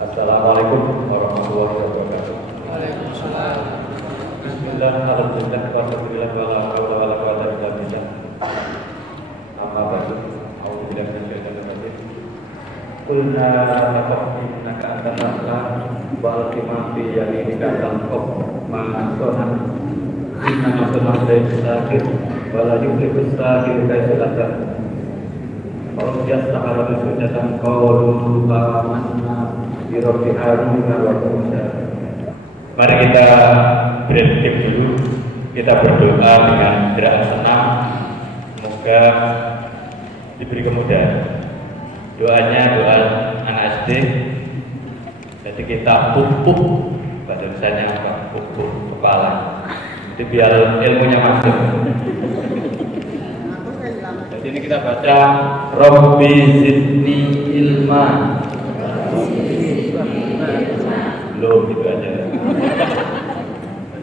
Assalamualaikum warahmatullahi wabarakatuh. Waalaikumsalam. Bismillah, alhamdulillah, walhamdulillah, wala haula wala quwwata illa billah. Amma ba'du. A'udzubillahi minasyaitonir rajim. Qulna taqaf innaka antal rahman wal qima fi yaminika tanqab ma sunan. Inna masunah sakit wala yuflihus sakit kaisulatan. Kalau dia setahara bersunnatan qawlu amanna bi rabbil alamin wa Musa. Mari kita berhenti dulu. Kita berdoa dengan gerak senam. Semoga diberi kemudahan. Doanya doa anak SD. Jadi kita pupuk, bahasa Indonesianya apa? Pupuk kepala. Jadi biar ilmunya masuk. Jadi ini kita baca Rabbi zidni ilma. Belum gitu aja.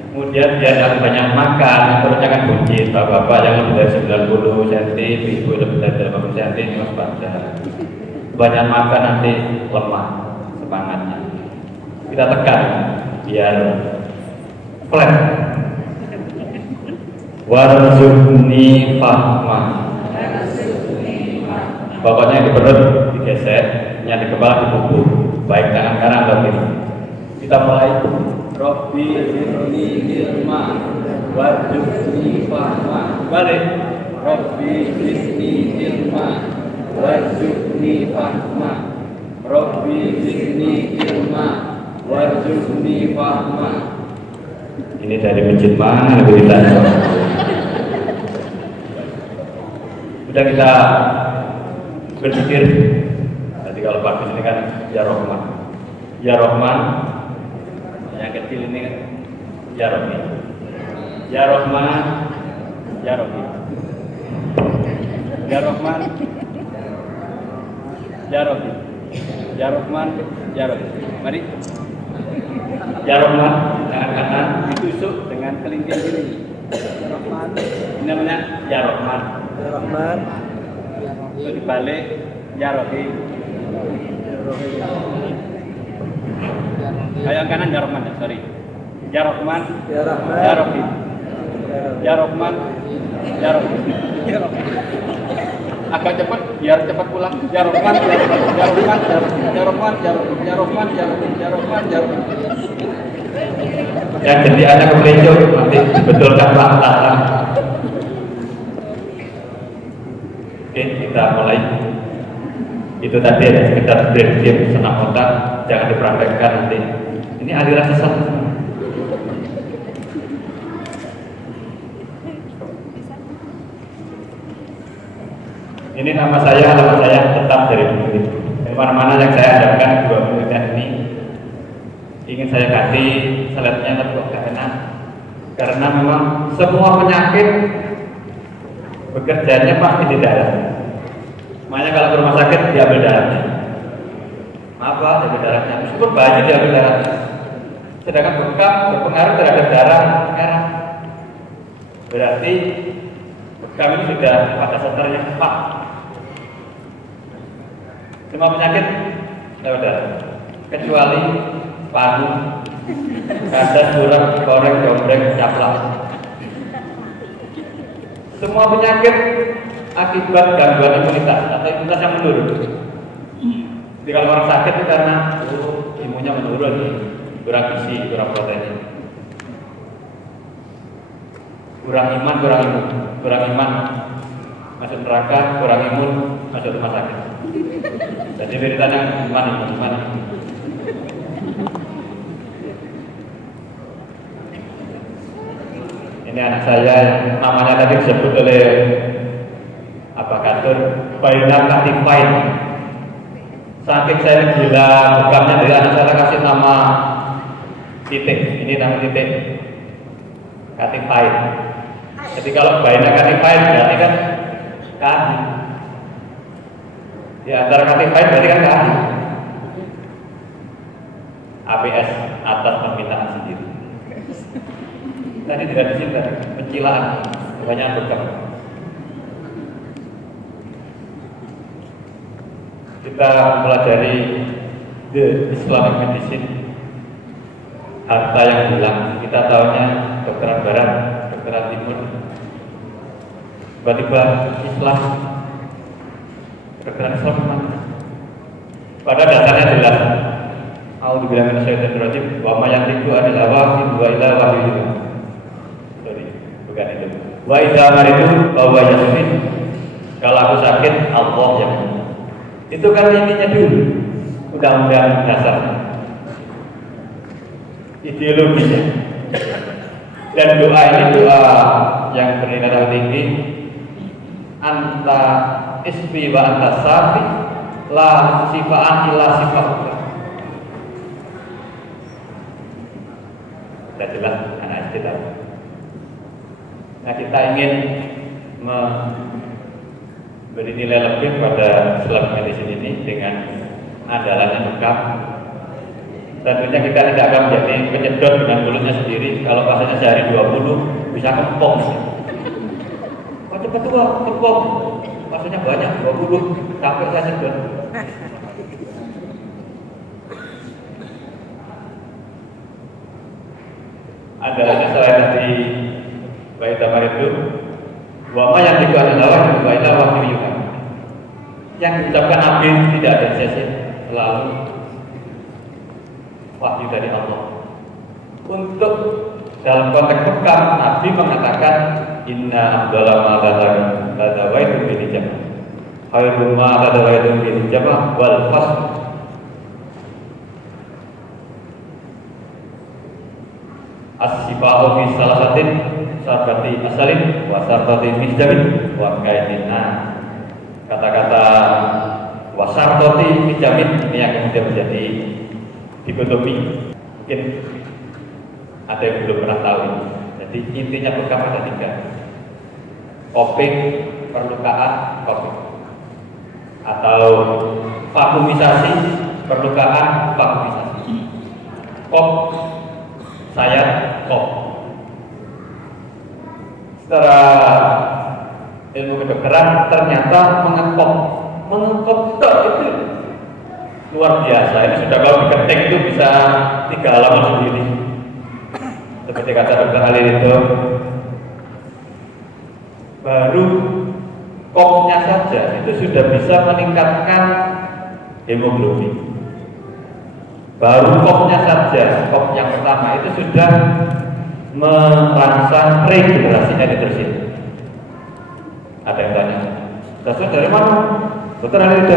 Kemudian dia jangan banyak makan, perutnya kan buncit. Bapak-bapak yang lebih dari 90 cm, ibu lebih dari 80 cm, ini waspada. Banyak makan nanti lemah semangatnya. Kita tekan biar flat. Warzuqni fahma. Pokoknya di perut digesek, yang di kepala dipupuk, baik tangan kanan atau kiri. Kita mulai. Rabbi zidni ilma warzuqni fahma. Balik. Rabbi zidni ilma warzuqni fahma. Rabbi zidni ilma warzuqni fahma. Ini dari masjid mana lebih ditanya? Sudah kita berpikir. Jadi kalau bagus ini kan ya Rahman. Ya Rahman. Yang kecil ini kan ya Rabbi. Ya Rahman. Ya Rabbi. Ya Rahman. Ya Rabbi. Ya Rahman. Ya Rabbi. Mari. Ya Rahman, tangan kanan ditusuk dengan kelingking kiri. Ya Rahman. Ini namanya Ya Rahman. Ya Rahman. Itu dibalik Ya Rabbi. Ayo kanan Ya Rahman, sorry. Ya Rahman. Ya Rahman. Ya Rabbi. Ya Rahman. Ya Rabbi. Ya Rabbi. Agak cepat biar cepat pulang. Ya Rahman. Ya Rahman. Ya Rahman. Ya Rahman. Ya Rahman. Ya Rahman. Ya Rahman. Ya Rahman. Yang jadi anak kemejo nanti betulkan lantaran. Oke, kita mulai. Itu tadi ada sekitar brain game senam otak, jangan dipraktekkan nanti. Ini aliran sesat. Ini nama saya, alamat saya tetap dari dulu. Mana-mana yang saya adakan 2 menit ini ingin saya ganti slide-nya tapi kok gak enak. Karena memang semua penyakit bekerjanya pasti di darah. Makanya kalau ke rumah sakit diambil darahnya. Apa? Diambil darahnya. Meskipun banyak diambil darahnya. Sedangkan bekam berpengaruh terhadap darah merah. Berarti bekam ini sudah pada seternya cepat. Semua penyakit lewat darah. Kecuali paru, kadas, kurang, korek, dombrek, caplak. Semua penyakit akibat gangguan imunitas atau imunitas yang menurun. Jadi kalau orang sakit itu karena imunnya menurun, kurang gizi, kurang protein, kurang iman masuk neraka, kurang imun masuk rumah sakit. Jadi beritanya iman. Ini anak saya namanya tadi disebut oleh Pak Katur Baina Katifain. Saking saya gila bekamnya dari anak saya kasih nama titik. Ini nama titik Katifain. Jadi kalau Baina Katifain berarti kan kaki. Di antara Katifain berarti kan kaki. APS atas permintaan sendiri. Tadi tidak dicinta, pencilaan banyak bekam. Kita mempelajari the Islamic medicine, harta yang hilang. Kita tahunya kedokteran barat, kedokteran timur. Tiba-tiba Islam, kedokteran Islam mana? Pada dasarnya jelas. A'udzubillahi minasyaitonir rajim. Wa may yantiqu anil hawa in huwa illa wahyun yuha. Sorry, bukan itu. Wa idza maritu fa huwa yashfin. Kalau aku sakit, Allah yang itu kan ininya dulu. Undang-undang dasar. Ideologinya. Dan doa ini doa yang bernilai tinggi. Anta isfi wa anta safi la sifaan illa sifahuka. Sudah jelas anak SD tahu. Nah, kita ingin memberi nilai lebih pada Islamic medicine ini dengan andalan yang lengkap. Tentunya kita tidak akan menjadi penyedot dengan mulutnya sendiri. Kalau pasiennya sehari 20 bisa kempong. Cepat tua, kempong. Pasiennya banyak 20 sampai saya sedot. Andalannya selain dari baik damar itu, wama yang dikuatkan lawan baiklah waktu yukan. Yang diucapkan Nabi tidak ada sesi, selalu wahyu dari Allah. Untuk dalam konteks bekam, Nabi mengatakan inna afdala ma tadawaitu bil jamaah. Khairu ma tadawaitu bil jamaah wal fasl. As-sifatu fi salasatin sabati asalin wa sabati mijamin wa kainina. Kata-kata wasartoti mijamin ini yang kemudian menjadi dikotomi. Mungkin ada yang belum pernah tahu ini. Jadi intinya bekam ada 3. Koping, perlukaan, koping. Atau vakuumisasi, perlukaan, vakuumisasi. Kop, saya, kop. Secara ilmu kedokteran ternyata mengekop itu luar biasa. Ini sudah kalau diketik itu bisa 3 halaman sendiri. Seperti kata Dr. Ali itu, baru kopnya saja itu sudah bisa meningkatkan hemoglobin. Baru kopnya saja, kop yang pertama itu sudah merangsang regenerasi eritrosit. Ada yang tanya, dasar dari mana? Dr. Ali itu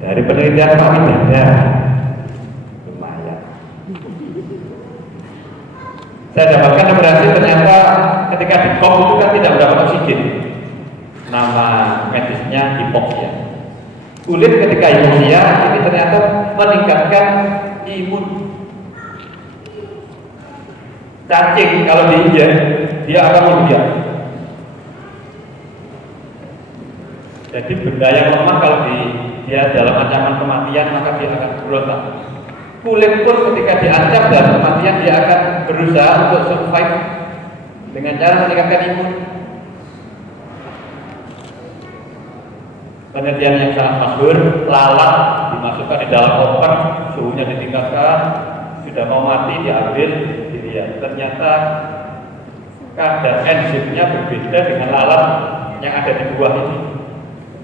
dari penelitian Pak Widanda. Lumayan. Saya dapatkan referensi ternyata ketika di kop itu kan tidak mendapat oksigen. Nama medisnya hipoksia. Kulit ketika hipoksia ini ternyata meningkatkan imun. Cacing kalau diinjak dia akan membiak. Jadi benda yang lemah kalau dia dalam ancaman kematian maka dia akan berontak. Kulit pun ketika diancam dalam kematian dia akan berusaha untuk survive dengan cara meningkatkan imun. Penelitian yang sangat masyhur, lalat dimasukkan di dalam oven, suhunya ditingkatkan, sudah mau mati diambil, dilihat. Ternyata kadar enzimnya berbeda dengan lalat yang ada di buah ini.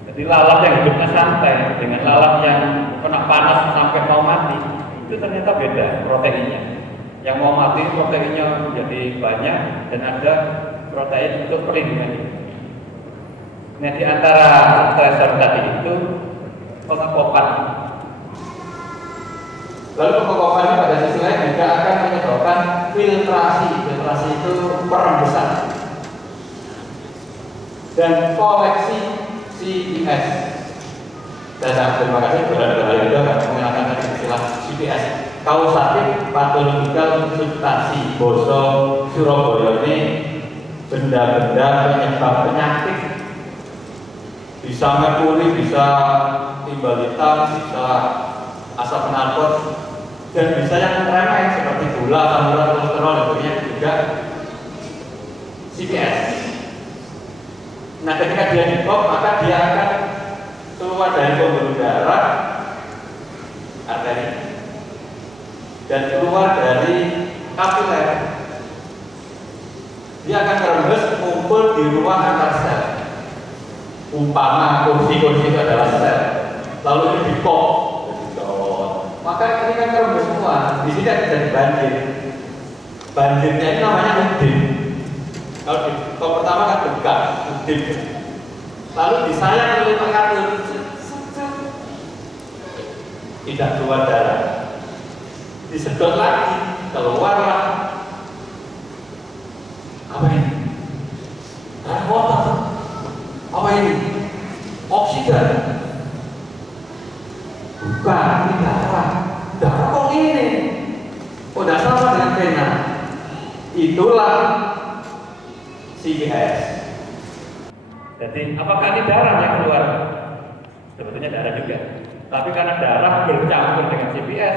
Jadi lalat yang hidupnya santai dengan lalat yang kena panas sampai mau mati itu ternyata beda proteinnya. Yang mau mati proteinnya menjadi banyak dan ada protein untuk perlindungan. Nah, di antara stresor tadi itu pengekopan. Lalu pengekopan ini pada sisi lain juga akan menyebabkan filtrasi. Filtrasi itu perembusan dan koleksi CPS. Saya sangat terima kasih kepada Dr. Yuda karena mengenalkan istilah CPS. Kausatif patological substansi boso Surabaya ini benda-benda penyebab penyakit. Bisa merkuri, bisa timbal hitam, bisa asap knalpot, dan bisa yang remeh seperti gula, asam urat, kolesterol, dan sebagainya juga CPS. Nah, ketika dia di pop, maka dia akan keluar dari pembuluh darah, arteri dan keluar dari kapiler. Dia akan merembes kumpul di ruang antar sel. Umpama kursi-kursi itu adalah sel, lalu ini dikok, maka ini kan merembes semua. Di sini ada banjir. Banjirnya ini namanya udin. Kalau di kok pertama kan begak, udin. Lalu disayang oleh pengatur, tidak keluar darah. Disedot lagi, keluarlah apa ini? Darah kotor. Apa ini? Oksigen. Bukan, ini darah. Darah kok ini? Oh, tidak sama dengan vena. Itulah CVS. Jadi, apakah ini darah yang keluar? Sebetulnya darah juga. Tapi karena darah bercampur dengan CVS,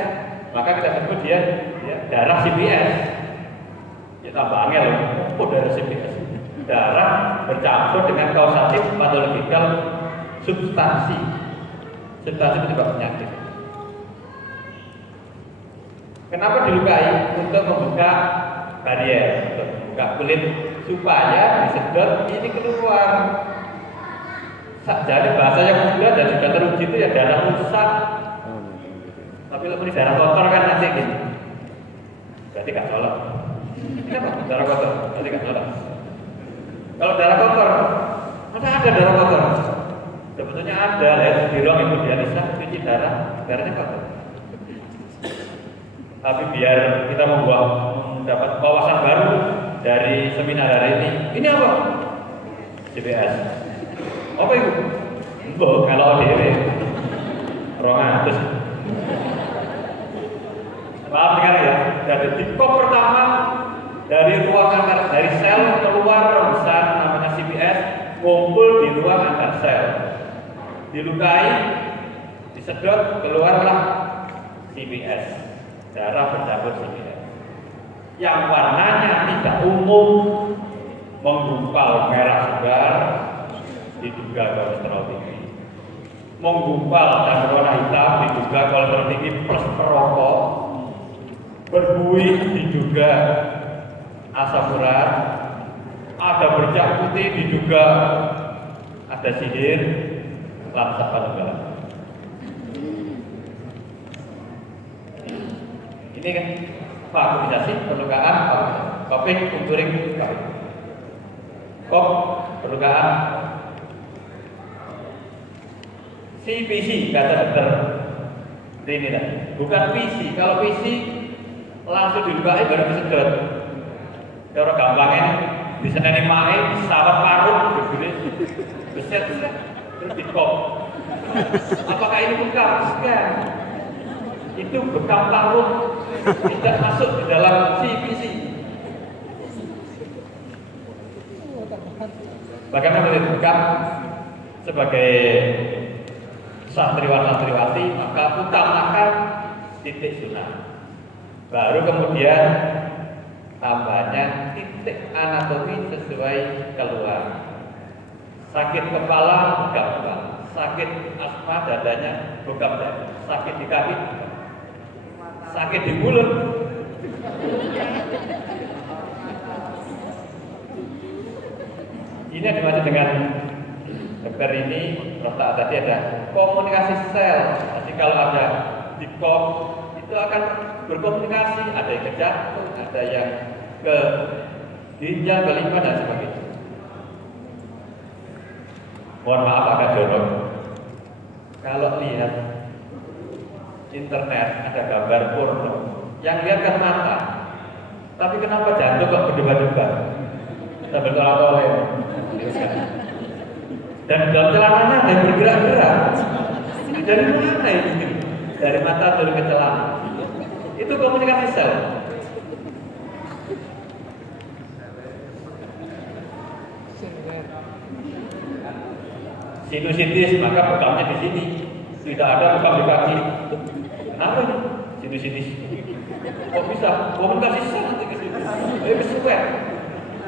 maka kita sebut dia darah CVS. Ya tambah angel, oh darah CVS. Darah bercampur dengan kausatif patologikal substansi. Substansi penyebab penyakit. Kenapa dilukai? Untuk membuka barier, untuk membuka kulit supaya disedot ini keluar. Jadi bahasa yang mudah dan juga teruji itu ya darah rusak. Tapi kalau darah kotor kan nanti gini. Berarti gak sholat. Kenapa? Darah kotor, berarti gak sholat. Kalau darah kotor, ada darah kotor. Sebetulnya ada, ya di ruang ibu dialisa cuci darahnya kotor. Tapi biar kita mendapat wawasan baru dari seminar hari ini. Ini apa? CVS. Apa itu? Oh, kalau DW Rongatus. Maaf dengar ya. Dari tikop pertama dari ruang antar dari sel keluar rembesan namanya CVS, kumpul di ruang antar sel. Dilukai, disedot, keluarlah CVS. Darah bercampur CVS. Yang warnanya tidak umum, menggumpal merah segar, diduga kolesterol tinggi. Menggumpal dan berwarna hitam, diduga kolesterol tinggi plus perokok. Berbuih, diduga asam urat. Ada bercak putih, diduga ada sihir, lamsa pada. Ini kan vakuumisasi, perlukaan, kopik, kulturing, kop, perlukaan, CPC kata dokter ini tadi, bukan PC. Kalau PC langsung dilukai baru disedot. Cara gampangnya bisa nani mae, sawat parut, beset, terus dikop. Apakah ini bekam? Bukan. Itu bekam parut, tidak masuk di dalam CPC. Bagaimana melihat bekam sebagai santriwan-santriwati, maka utamakan titik sunat. Baru kemudian tambahnya titik anatomi sesuai keluar. Sakit kepala, buka kepala. Sakit asma dadanya, buka dada. Sakit di kaki, sakit di mulut. Ini yang dimaksud dengan dokter ini, Prof. Tadi ada komunikasi sel. Jadi kalau ada di kop itu akan berkomunikasi, ada yang ke jantung, ada yang ke ginjal, ke limpa dan sebagainya. Mohon maaf agak jorok. Kalau lihat internet ada gambar porno, yang lihat kan mata. Tapi kenapa jantung kok berdebar-debar? Sambil tolak-tolak. Dan dalam celananya ada yang bergerak-gerak. Ini dari mana ini? Dari mata turun ke celana. Itu komunikasi sel. Sinusitis, maka bekamnya di sini. Tidak ada bekam di kaki. Kenapa ini? Sinusitis. Kok bisa? Komunikasi sel nanti ke situ. Ayo kesuwen.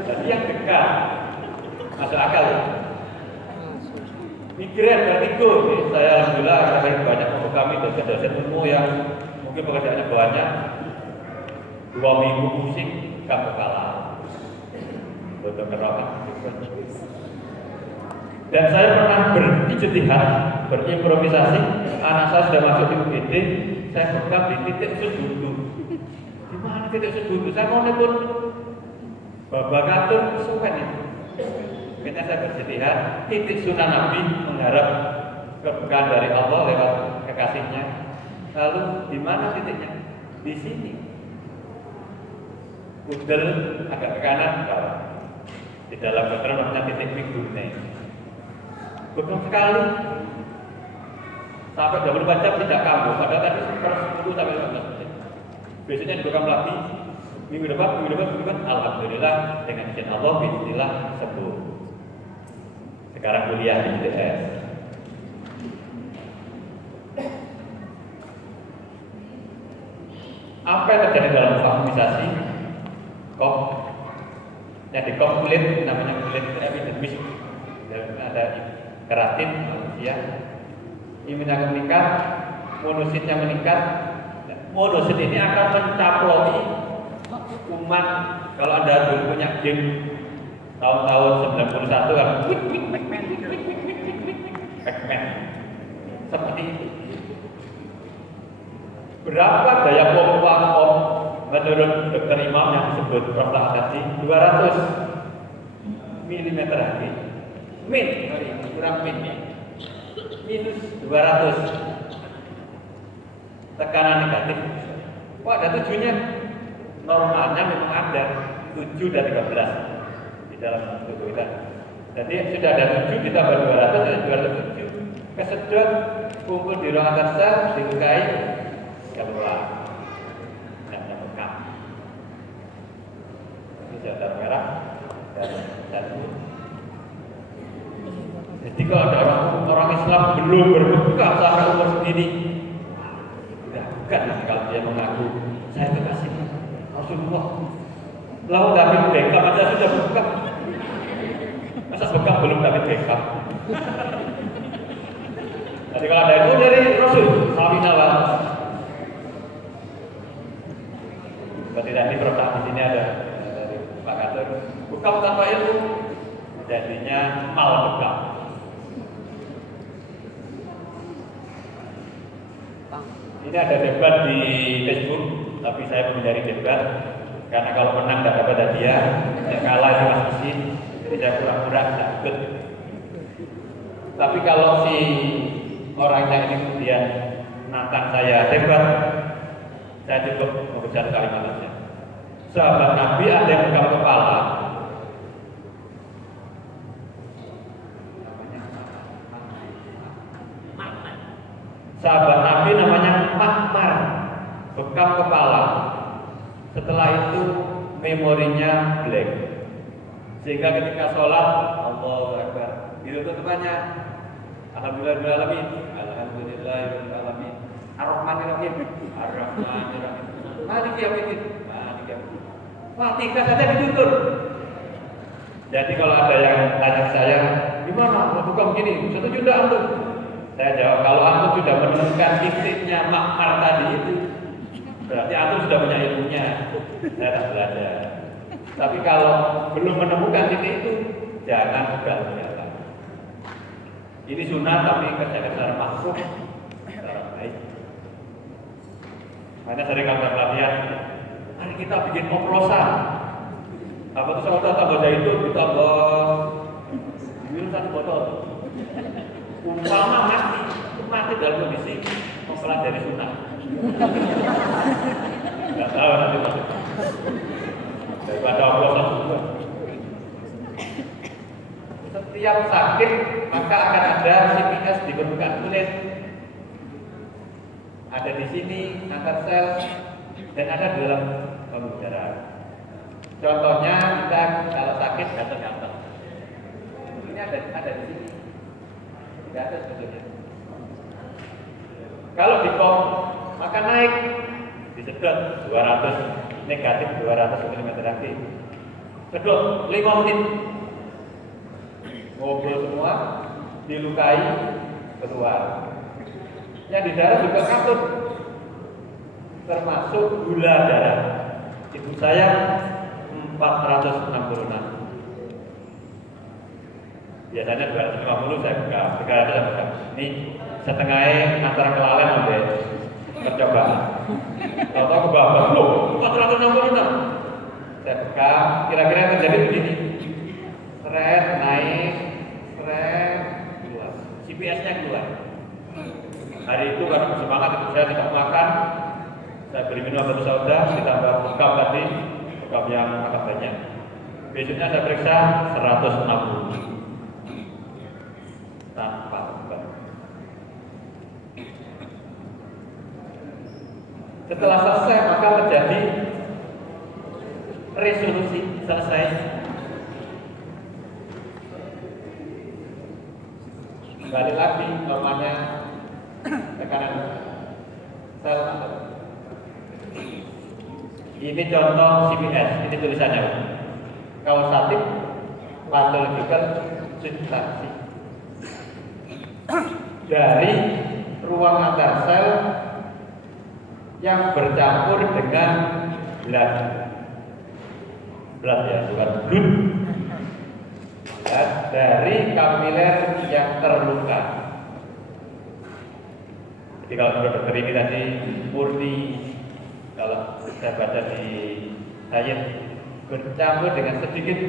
Jadi yang dekat masuk akal. Mikirnya vertigo. Saya alhamdulillah ada banyak guru kami dosen-dosen ilmu yang mungkin pekerjaannya banyak. 2 minggu pusing, kamu kalah. Betul kerokan. Dan saya pernah berijtihad, berimprovisasi. Anak saya sudah masuk di UGD, saya pegang di titik sedudu. Di mana titik sedudu? Saya mau pun babakatur suwen itu. Kita saya beristihad, titik sunnah Nabi mengharap keberkahan dari Allah lewat kekasihnya. Lalu di mana titiknya? Di sini. Udel agak ke kanan, bawah. Di dalam kedokteran namanya titik figurne. Betul sekali. Sampai 24 jam tidak kambuh. Padahal tadi sekitar 10 sampai 15 menit. Besoknya dibekam lagi. Minggu depan, alhamdulillah dengan izin Allah, bismillah sembuh. Sekarang kuliah di ITS. Apa yang terjadi dalam vakuumisasi? Yang di kulit namanya kulit epidermis. Dan ada keratin manusia. Imunnya meningkat, monositnya meningkat. Monosit ini akan mencaploi kuman. Kalau Anda dulu punya game tahun-tahun 91 kan Pac-Man seperti itu. Berapa daya pompa menurut dokter Imam yang disebut Prof. tadi 200 mm lagi min, kurang min minus 200 tekanan negatif. Kok ada 7-nya? Normalnya memang ada 7 dan 13 dalam tubuh kita. Jadi sudah ada 7 ditambah 200 dan 207 kesedot kumpul di ruang atas sel, dilukai, keluar dan membekam. Ini darah merah dan jadi kalau ada orang Islam belum berbuka sampai umur segini, bukan kalau dia mengaku saya kekasih Rasulullah. Lalu David Beckham aja sudah buka. Masa bekam belum David Beckham? Jadi kalau ada itu dari Rasul, Sawinawal. Seperti tadi produk di sini ada dari Pak Kantor. Bekam tanpa ilmu, jadinya mal bekam. Ini ada debat di Facebook, tapi saya menghindari debat karena kalau menang tidak dapat hadiah, yang kalah itu mas mesin. Tidak kurang-kurang takut. Tapi kalau si orangnya ini kemudian nantang saya debat, saya cukup mengucapkan kalimat saja. Sahabat Nabi ada yang pegang kepala. Sahabat Nabi namanya Mahmar, bekam kepala. Setelah itu memorinya blank. Sehingga ketika sholat, Allahu Akbar, itu tutupannya Alhamdulillahirrahmanirrahim, Alhamdulillahirrahmanirrahim, Ar-Rahmanirrahim, Ar-Rahmanirrahim, Maliki Yaumiddin, Maliki Yaumiddin. Fatihah saja ditutup. Jadi kalau ada yang tanya saya, gimana? Bukan begini, setuju tidak antum? Saya jawab, kalau antum sudah menemukan titiknya makar tadi itu, berarti antum sudah punya ilmunya. Saya tak belajar. Tapi kalau belum menemukan titik itu, jangan ugal ugalan. Ini sunnah tapi kerjakan secara makruh, secara baik. Makanya sering kami pelatihan, mari kita bikin oplosan. Apa itu saya tambah zaitun, ditambah minum 1 botol. Umpama mati dalam kondisi mempelajari sunnah. Tidak tahu nanti maksudnya. Daripada oplosan juga. Setiap sakit maka akan ada CPS di permukaan kulit. Ada di sini kanker sel dan ada di dalam pembuluh darah. Contohnya kita kalau sakit gatal-gatal. Ini ada di sini. Tidak ada sebetulnya. Kalau di kom maka naik disedot 200 negatif 200 mm lagi. Sedot 5 menit. Ngobrol semua, dilukai keluar. Yang di darah juga katut, termasuk gula darah. Ibu saya 466. Biasanya 250 saya buka, 300 saya buka. Ini setengahnya antara kelalen sampai percobaan. Tahu-tahu ke bawah, loh 466. Saya buka, kira-kira yang terjadi begini. Seret, naik, seret, keluar. CPS-nya keluar. Hari itu karena bersemangat, saya tidak makan. Saya beri minum satu soda, ditambah bekam tadi, bekam yang agak banyak. Besoknya saya periksa 160. Tanpa obat. Setelah selesai maka terjadi resolusi selesai. Kembali lagi namanya tekanan sel. Ini contoh CPS, ini tulisannya. Kausatif pathological substansi. Dari ruang antar sel yang bercampur dengan blood ya, bukan blood. Dari kapiler yang terluka. Jadi kalau menurut dokter ini tadi murni, kalau saya baca di sains, bercampur dengan sedikit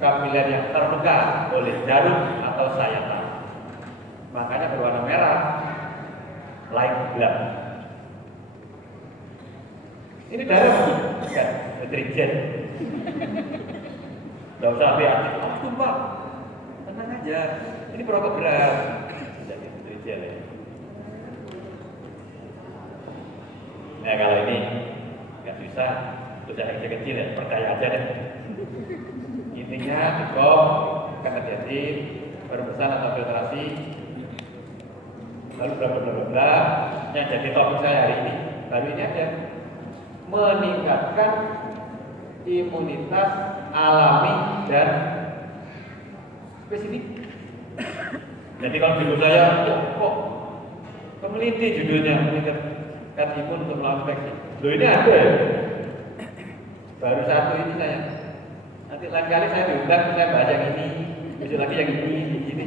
kapiler yang terluka oleh jarum atau sayatan. Makanya berwarna merah, like blood. Ini darah bukan deterjen. Tidak usah hati-hati. Tumpah, tenang aja. Ini perokok berat. Jadi deterjen ya. Nah kalau ini nggak bisa, sudah yang kecil ya, percaya aja deh. Intinya cukup akan terjadi perebesan atau filtrasi. Lalu bla yang jadi topik saya hari ini. Baru ini aja meningkatkan imunitas alami dan spesifik. Jadi kalau judul saya kok peneliti judulnya meningkatkan imun untuk melawan infeksi. Loh ini ada ya? Baru satu ini saya. Nanti lain kali saya diundang saya bahas yang ini, besok lagi yang ini.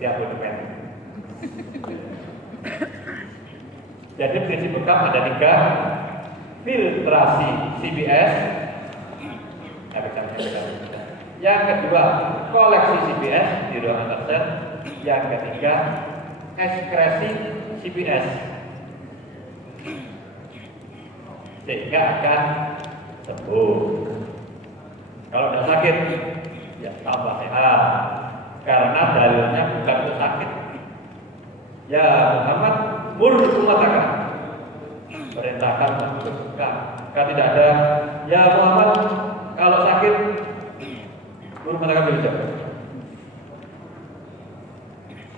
Dia abonemen. Jadi prinsip bekam ada 3. Filtrasi CPS. Yang kedua, koleksi CPS di ruang antar sel. Yang ketiga, ekskresi CPS. Sehingga akan sembuh. Kalau tidak sakit, ya tambah sehat. Karena dalilnya bukan untuk sakit. Ya Muhammad, mur mengatakan perintahkan membekam. Kalau tidak ada, ya Muhammad, kalau sakit mur mengatakan begitu.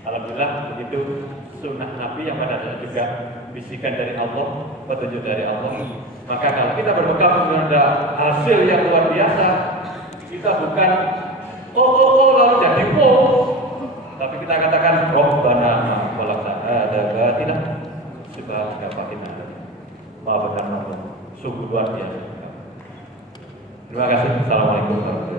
Alhamdulillah begitu sunnah Nabi yang pada saat juga bisikan dari Allah, petunjuk dari Allah. Maka kalau kita berbekam ada hasil yang luar biasa, kita bukan lalu jadi tapi kita katakan Rabbana ada tidak sebab dapatin ada. Maafkan Allah. Sungguh luar biasa. Terima kasih. Assalamualaikum warahmatullahi wabarakatuh.